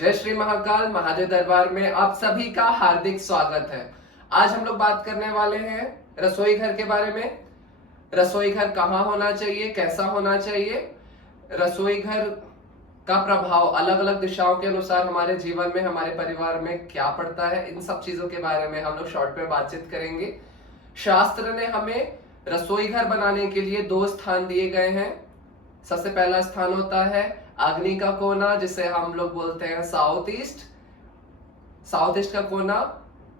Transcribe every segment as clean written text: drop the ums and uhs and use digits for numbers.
जय श्री महाकाल महादेव दरबार में आप सभी का हार्दिक स्वागत है। आज हम लोग बात करने वाले हैं रसोई घर के बारे में। रसोई घर कहाँ होना चाहिए, कैसा होना चाहिए, रसोई घर का प्रभाव अलग अलग दिशाओं के अनुसार हमारे जीवन में, हमारे परिवार में क्या पड़ता है, इन सब चीजों के बारे में हम लोग शॉर्ट में बातचीत करेंगे। शास्त्र ने हमें रसोई घर बनाने के लिए दो स्थान दिए गए हैं। सबसे पहला स्थान होता है अग्नि का कोना, जिसे हम लोग बोलते हैं साउथ ईस्ट। साउथ ईस्ट का कोना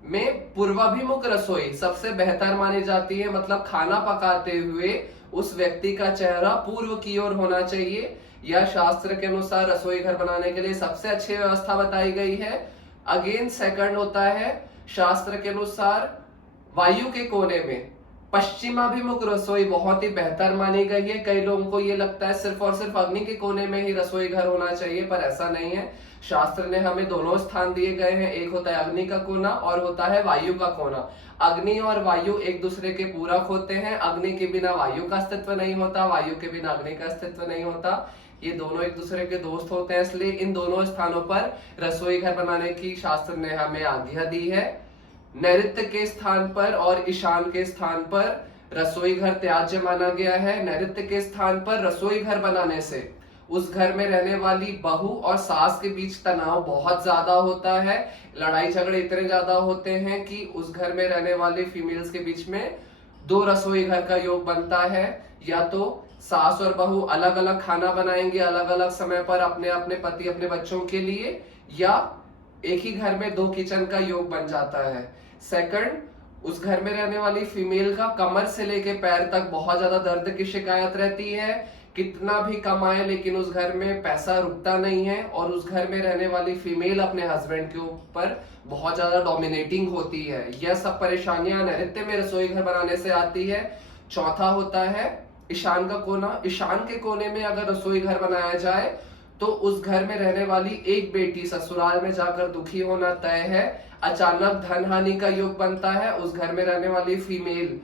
में पूर्वाभिमुख रसोई सबसे बेहतर मानी जाती है। मतलब खाना पकाते हुए उस व्यक्ति का चेहरा पूर्व की ओर होना चाहिए। यह शास्त्र के अनुसार रसोई घर बनाने के लिए सबसे अच्छी व्यवस्था बताई गई है। अगेन सेकंड होता है शास्त्र के अनुसार वायु के कोने में पश्चिमाभिमुख रसोई बहुत ही बेहतर मानी गई है। कई लोगों को ये लगता है सिर्फ और सिर्फ अग्नि के कोने में ही रसोई घर होना चाहिए, पर ऐसा नहीं है। शास्त्र ने हमें दोनों स्थान दिए गए हैं। एक होता है अग्नि का कोना और होता है वायु का कोना। अग्नि और वायु एक दूसरे के पूरक होते हैं। अग्नि के बिना वायु का अस्तित्व नहीं होता, वायु के बिना अग्नि का अस्तित्व नहीं होता। ये दोनों एक दूसरे के दोस्त होते हैं, इसलिए इन दोनों स्थानों पर रसोई घर बनाने की शास्त्र ने हमें आज्ञा दी है। नैऋत्य के स्थान पर और ईशान के स्थान पर रसोई घर त्याज्य माना गया है। नैऋत्य के स्थान पर रसोई घर बनाने से उस घर में रहने वाली बहू और सास के बीच तनाव बहुत ज्यादा होता है। लड़ाई झगड़े इतने ज्यादा होते हैं कि उस घर में रहने वाली फीमेल्स के बीच में दो रसोई घर का योग बनता है। या तो सास और बहू अलग अलग खाना बनाएंगे अलग अलग समय पर अपने अपने पति अपने बच्चों के लिए, या एक ही घर में दो किचन का योग बन जाता है। सेकंड, उस घर में रहने वाली फीमेल का कमर से लेके पैर तक बहुत ज्यादा दर्द की शिकायत रहती है। कितना भी कमाए लेकिन उस घर में पैसा रुकता नहीं है, और उस घर में रहने वाली फीमेल अपने हस्बैंड के ऊपर बहुत ज्यादा डोमिनेटिंग होती है। यह सब परेशानियां नैऋत्य में रसोई घर बनाने से आती है। चौथा होता है ईशान का कोना। ईशान के कोने में अगर रसोई घर बनाया जाए तो उस घर में रहने वाली एक बेटी ससुराल में जाकर दुखी होना तय है। अचानक धन हानि का योग बनता है। उस घर में रहने वाली फीमेल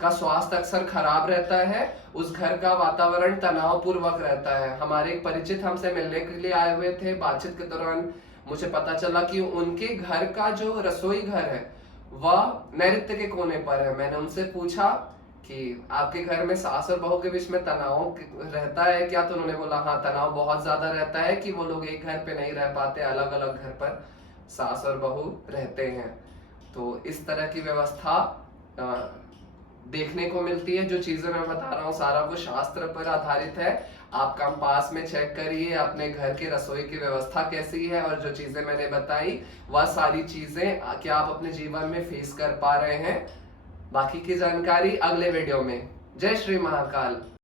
का स्वास्थ्य अक्सर खराब रहता है। उस घर का वातावरण तनाव पूर्वक रहता है। हमारे एक परिचित हमसे मिलने के लिए आए हुए थे। बातचीत के दौरान मुझे पता चला कि उनके घर का जो रसोई घर है वह नैऋत्य के कोने पर है। मैंने उनसे पूछा कि आपके घर में सास और बहू के बीच में तनाव रहता है क्या, तो उन्होंने बोला हाँ, तनाव बहुत ज्यादा रहता है कि वो लोग एक घर पे नहीं रह पाते, अलग अलग घर पर सास और बहू रहते हैं। तो इस तरह की व्यवस्था देखने को मिलती है। जो चीजें मैं बता रहा हूँ सारा कुछ शास्त्र पर आधारित है। आप कंपास में चेक करिए अपने घर के रसोई की व्यवस्था कैसी है, और जो चीजें मैंने बताई वह सारी चीजें क्या आप अपने जीवन में फेस कर पा रहे हैं। बाकी की जानकारी अगले वीडियो में। जय श्री महाकाल।